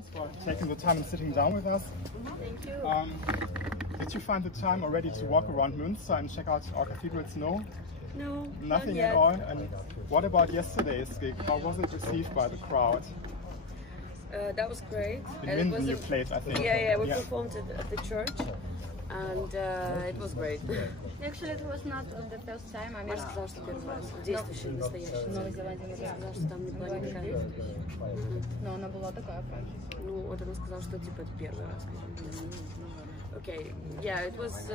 Thanks for taking the time and sitting down with us. Thank you. Did you find the time already to walk around Münster and check out our cathedrals? No? No, Nothing at all? And what about yesterday's gig? How was it received by the crowd? That was great. In Münster you played, I think. Yeah, we performed at the church, and it was great. Actually, it was not the first time. I mean, Маша сказала, что первый раз. Действующий, настоящий. Новой Зеландии Сказала, что там не была никакая. но она была такая прям. Ну, вот она сказала, что типа это первый раз. Okay, yeah, it was.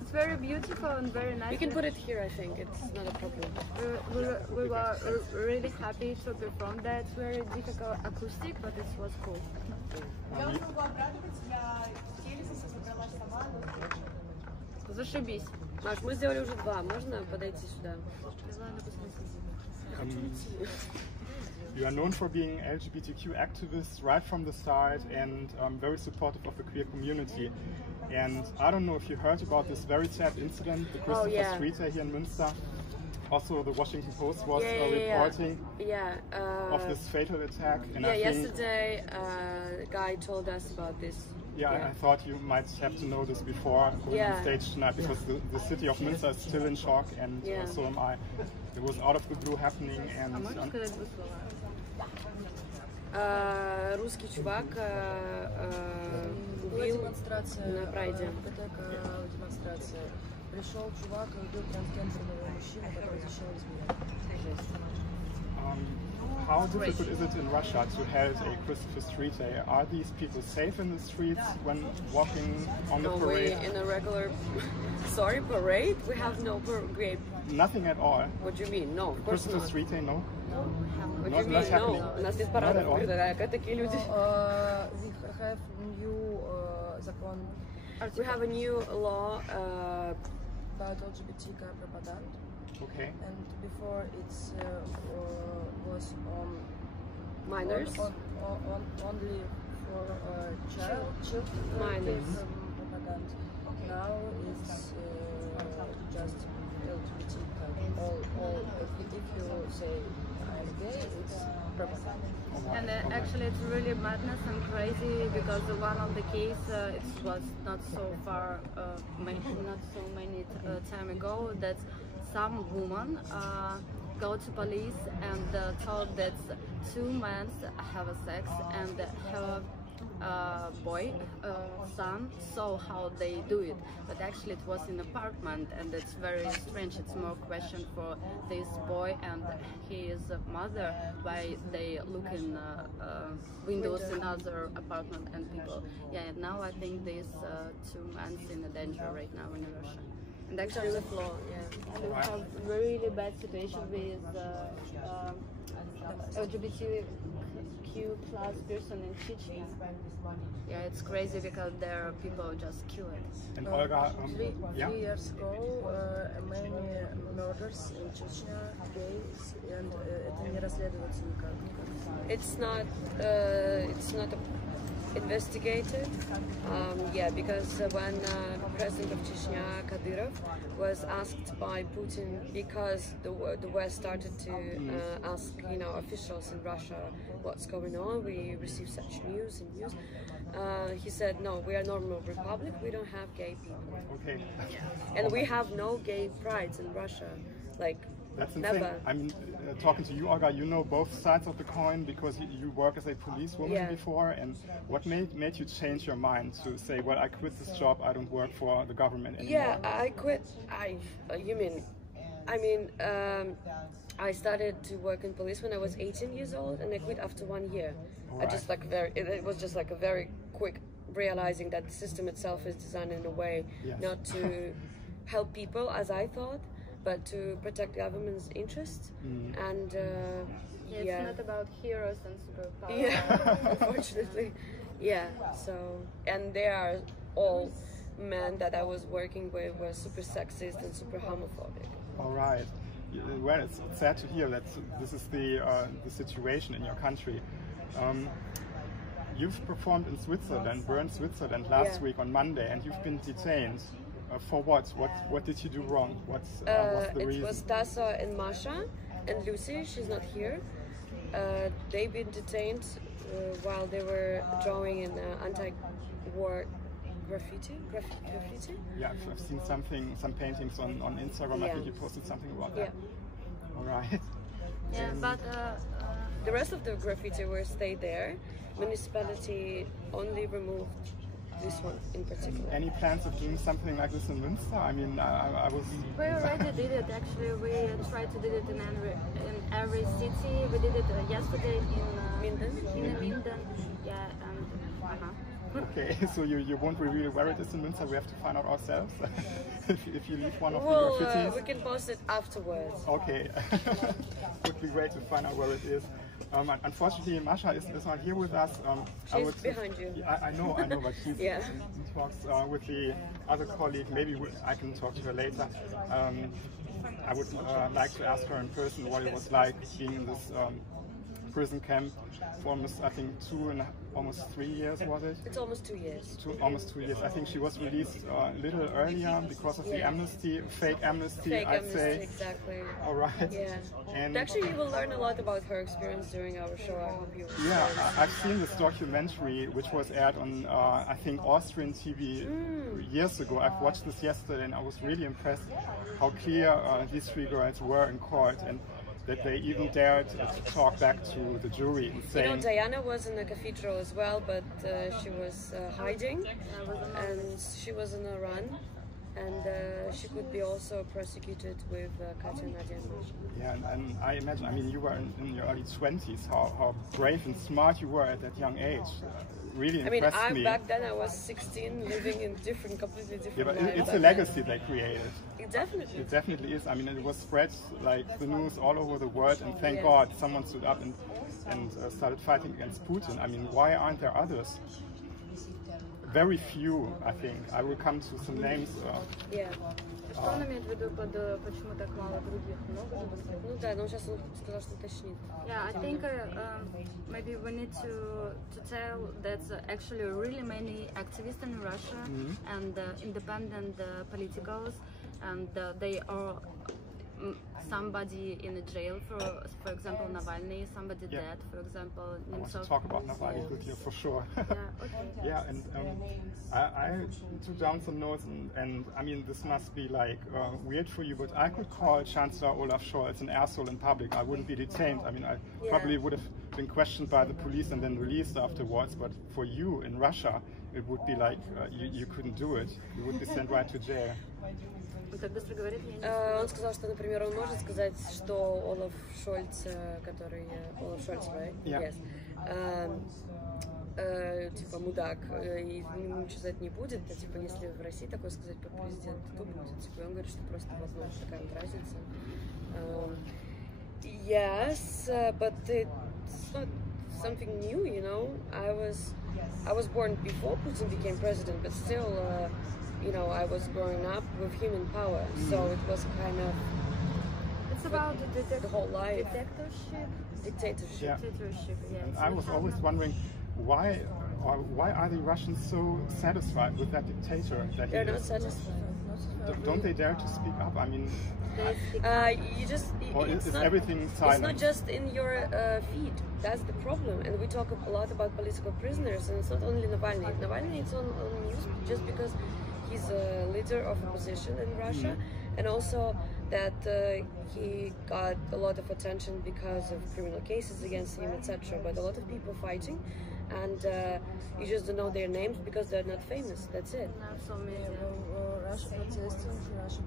It's very beautiful and very nice. We can put it here, I think. It's not a problem. We were really happy to perform that. Very difficult acoustic, but it was cool. Зашибись. Маш, мы сделали уже два. Можно подойти сюда? You are known for being LGBTQ activists right from the start and very supportive of the queer community. And I don't know if you heard about this very sad incident, the Christopher Street Day here in Münster. Also, the Washington Post was reporting of this fatal attack. And I think, yesterday a guy told us about this. I thought you might have to know this before going on stage tonight, because the city of Münster is still in shock, and so am I. It was out of the blue happening, and русский чувак убил на прайде. Демонстрация. Пришел чувак и убил трансгендерного мужчину, который защищал изменения. How difficult is it in Russia to hold a Christopher Street Day? Are these people safe in the streets when walking on the parade? In a regular, parade? We have no parade. Nothing at all. What do you mean? No, of course Christopher not. Street Day, no? What do you mean? No, у нас нет парадов. Такие люди. We have new закон. We have a new law about LGBT propaganda. Okay. And before it was on minors. Only for child minors. Propaganda. Now it's just LGBT. If you say I'm gay, it's propaganda. And actually, it's really madness and crazy, because one of the case it was not so far, not so many time ago, that some woman go to police and told that two men have a sex, and her boy, son, saw how they do it, but actually it was in an apartment, and it's very strange. It's more question for this boy and his mother, why they look in windows in other apartment and people. Yeah, and now I think these two men in a danger right now in Russia. And actually, the floor, we have really bad situation with LGBTQ plus person in Chechnya. Yeah, it's crazy because there are people just killed. And Olga, 3 years ago, many murders in Chechnya, gays, and это не расследуется никак. It's not investigated, because when President of Chechnya, Kadyrov, was asked by Putin, because the West started to ask, officials in Russia what's going on, we receive such news. He said, no, we are normal republic, we don't have gay people. Okay. And we have no gay prides in Russia, like, that's insane. never. I mean, talking to you, Olga, you know both sides of the coin, because you work as a policewoman before. And what made you change your mind to say, well, I quit this job, I don't work for the government anymore? Yeah, I quit. I started to work in police when I was 18 years old, and I quit after 1 year. Right. It was just like a very quick realizing that the system itself is designed in a way not to help people, as I thought, but to protect government's interests. And it's not about heroes and superpowers. Yeah, unfortunately. Yeah, so, and they are all men that I was working with were super sexist and super homophobic. All right. Well, it's sad to hear that this is the situation in your country. You've performed in Switzerland, Bern, Switzerland last week on Monday, and you've been detained. For what? What did you do wrong? What's the reason? It was Tasa and Masha and Lucy. She's not here. they've been detained while they were drawing in anti-war graffiti. Yeah, I've seen some paintings on Instagram. Yeah. I think you posted something about that. Yeah. All right. Yeah, but The rest of the graffiti were stayed there. Municipality only removed this one in particular. Any plans of doing something like this in Münster? I mean, I was... we already did it. Actually, we tried to do it in every city. We did it yesterday in Minden. Yeah, and Okay, so you won't reveal where it is in Münster. We have to find out ourselves if you leave one of the Well, graffitis. we can post it afterwards. Okay, would be great to find out where it is. Unfortunately, Masha is not here with us. She's behind you. Yeah, I know, but she's Yeah. in talks with the other colleague. Maybe I can talk to her later. I would like to ask her in person what it was like being in this prison camp for almost, I think, almost 3 years, was it? It's almost 2 years. Almost 2 years. I think she was released a little earlier because of the amnesty, fake amnesty, I'd say. Exactly. All right. Yeah. And actually, you will learn a lot about her experience during our show. I hope you will. yeah, I've seen this documentary which was aired on, I think, Austrian TV years ago. I've watched this yesterday and I was really impressed how clear these 3 girls were in court and that they even dared to talk back to the jury and saying... You know, Diana was in the cathedral as well, but she was hiding and she was on a run. And she could be also prosecuted with Katya, Nadia, and Masha. Yeah, and I imagine, I mean, you were in your early 20s, how brave and smart you were at that young age. Really impressed me. Back then I was 16, living in completely different lives. It's a legacy they created. Definitely. It definitely is. I mean, it was spread like the news all over the world, and thank God someone stood up and started fighting against Putin. I mean, why aren't there others? Very few, I think. I will come to some names. Что он имеет в виду под почему так мало других? Много? Ну да, но сейчас он сказал, что уточнит. Yeah, I think maybe we need to tell that actually really many activists in Russia and independent politicals, and they are somebody in a jail, for example Navalny, somebody dead, for example I want to talk about Navalny with you for sure. Yeah, and I took down some notes and I mean this must be like weird for you, but I could call Chancellor Olaf Scholz an asshole in public. I wouldn't be detained. I mean I probably would have been questioned by the police and then released afterwards, but for you in Russia it would be like you couldn't do it. You would be sent right to jail. Он сказал, что, например, он может сказать, что Олаф Шольц, который... Олаф Шольц, right? Yeah. Yes. Типа мудак, и ему ничего за это не будет, а типа если в России такое сказать про президента, то будет. Типа, он говорит, что просто вот такая вот разница. Yes, but it's not something new, you know. I was born before Putin became president, but still, you know, I was growing up with him in power, so it was kind of... It's about the whole life. Dictatorship. Yeah. Yeah. And I was always wondering why are the Russians so satisfied with that dictator that They're not satisfied. Don't they dare to speak up? I mean, or is everything silent? It's not just in your feed. That's the problem. And we talk a lot about political prisoners, and it's not only Navalny. Navalny is on news just because he's a leader of opposition in Russia, and also that he got a lot of attention because of criminal cases against him, etc. But a lot of people fighting, and you just don't know their names because they're not famous. That's it. Not so many. Russia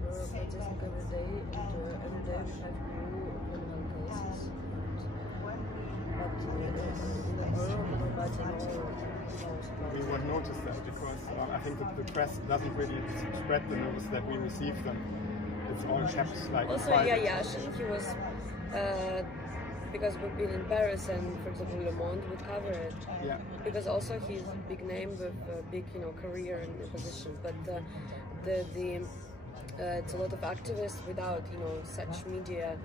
protesting every day, and every day we have new criminal cases. But we would notice that because I think the press doesn't really spread the news that we receive them. It's all kept like also, Yashin, he was because we've been in Paris, and for example, Le Monde would cover it. Yeah. Because also he's a big name with a big, you know, career in the position. But it's a lot of activists without, you know, such media.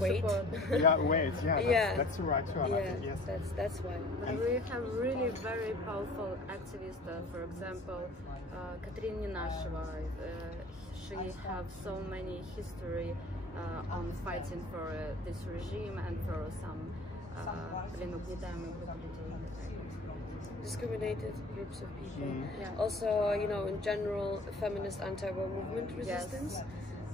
Wait. support. Yeah, wait. Yeah, Yeah. that's the right term. I think, yes. That's why. But we have really very powerful activists. For example, Katrina Нашева. She have so many history on fighting for this regime and for some Discriminated groups of people. Also, you know, in general, feminist anti-war movement resistance. Yes.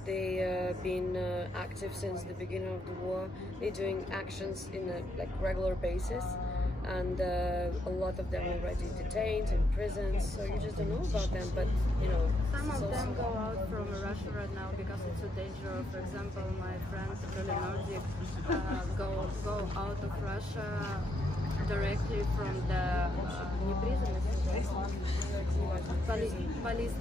They been active since the beginning of the war. They're doing actions in a regular basis, and a lot of them already detained in prisons. So you just don't know about them, but you know. Some of them go out from Russia right now because it's a danger. For example, my friends really Nordic go out of Russia directly from the police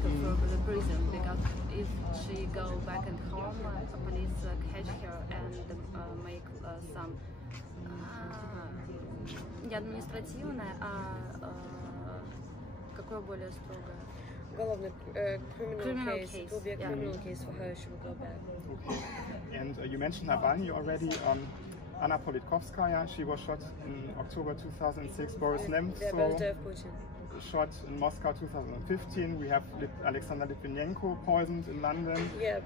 from the prison, because if she go back at home, police catch her and make some не административное, а какое более строгое? Уголовный criminal case. It will be a yeah. criminal case for her. She will go back. Okay. And you mentioned Navalny already. Anna Politkovskaya, she was shot in October 2006. Boris Nemtsov shot in Moscow 2015. We have Alexander Litvinenko poisoned in London. Yeah.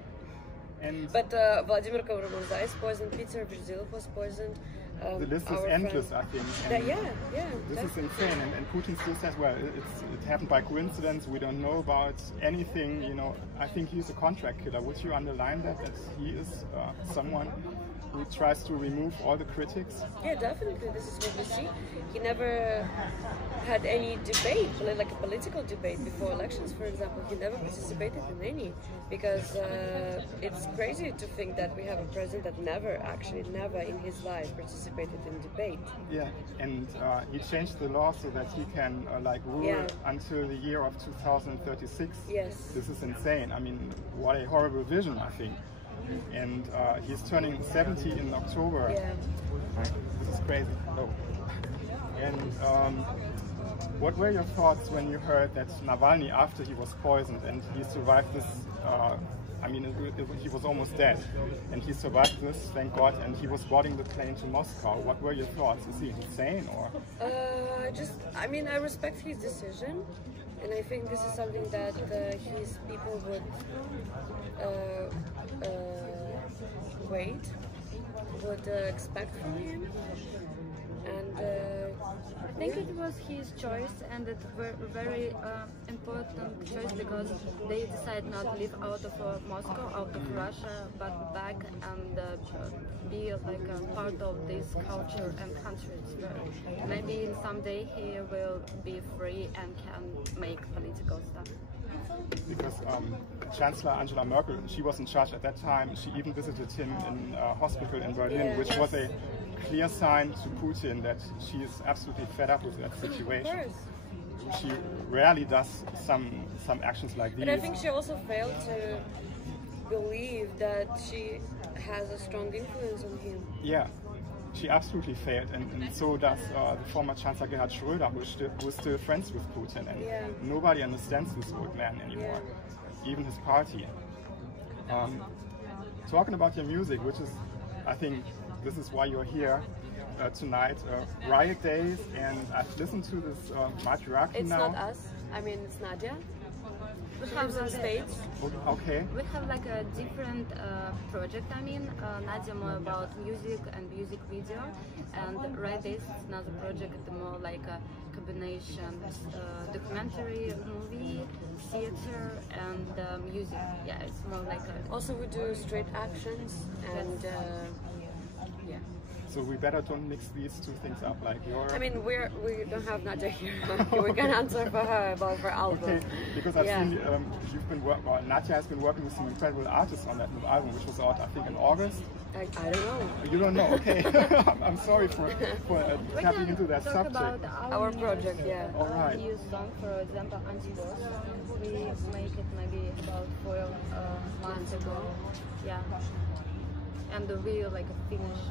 But Vladimir Karamurza is poisoned. Peter Brzilov was poisoned. The list is endless, I think. This is insane, and Putin still says, well, it happened by coincidence, we don't know about anything, you know. I think he's a contract killer. Would you underline that he is someone who tries to remove all the critics? Yeah, definitely. This is what we see. He never had any debate, like a political debate before elections, for example. He never participated in any, because it's crazy to think that we have a president that never in his life participated in debate. Yeah, and he changed the law so that he can rule until the year of 2036. Yes. This is insane. I mean, what a horrible vision, I think. And he's turning 70 in October. Yeah. This is crazy. Oh. And what were your thoughts when you heard that Navalny, after he was poisoned and he survived this, he was almost dead, and he survived this, thank God, and he was boarding the plane to Moscow. What were your thoughts? Is he insane, or? I respect his decision, and I think this is something that his people would expect from him. And I think it was his choice, and it's very important choice, because they decide not to live out of Moscow, out of Russia, but back and be like a part of this culture and country. Maybe someday he will be free and can make political stuff. Because Chancellor Angela Merkel, she was in charge at that time. She even visited him in a hospital in Berlin, which was a clear sign to Putin that she is absolutely fed up with that situation. She rarely does some actions like these. But I think she also failed to believe that she has a strong influence on him. Yeah, she absolutely failed, and so does the former Chancellor Gerhard Schröder, who is still friends with Putin, and nobody understands this old man anymore, even his party. Talking about your music, which is, I think, this is why you're here tonight, Riot Days, and I've listened to this matriarchy it's now. It's not us, it's Nadia. We have some States. Okay. We have like a different project. Nadia more about music and music video, and Riot Days is another project, more like a combination documentary, movie, theater, and music. Yeah, it's more like a. Also, we do street actions and. So we better don't mix these two things up, like your... we don't have Nadia here. We can answer for her about her album. Okay, because I've seen Nadia has been working with some incredible artists on that new album, which was out, I think, in August. I don't know. You don't know? Okay. I'm sorry for tapping into that subject. About our project, All right. New song, for example, Anti-Boss. We make it maybe about 4 months ago. Yeah. And we finish.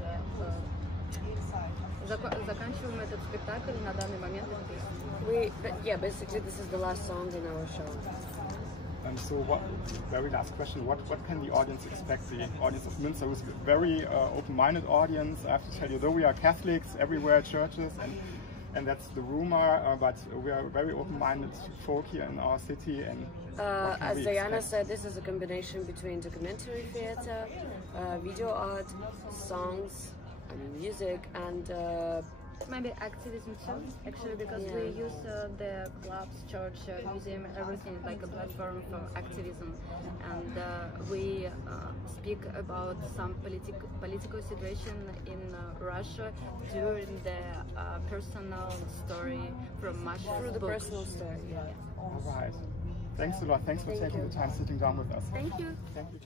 Заканчиваем этот спектакль на данный момент. Basically this is the last song in our show. And so, very last question, what can the audience expect? The audience of Münster is a very open-minded audience. I have to tell you, though we are Catholics everywhere, churches, and that's the rumor, but we are very open-minded folk here in our city. And as Diana said, this is a combination between documentary theater, video art, songs, music, and maybe activism too, actually, because we use the clubs, church, museum, everything like a platform for activism, and we speak about some political situation in Russia during the personal story from Masha's through the books. personal story. Yeah. all right. Thanks a lot. Thanks for taking the time sitting down with us. Thank you. Thank you.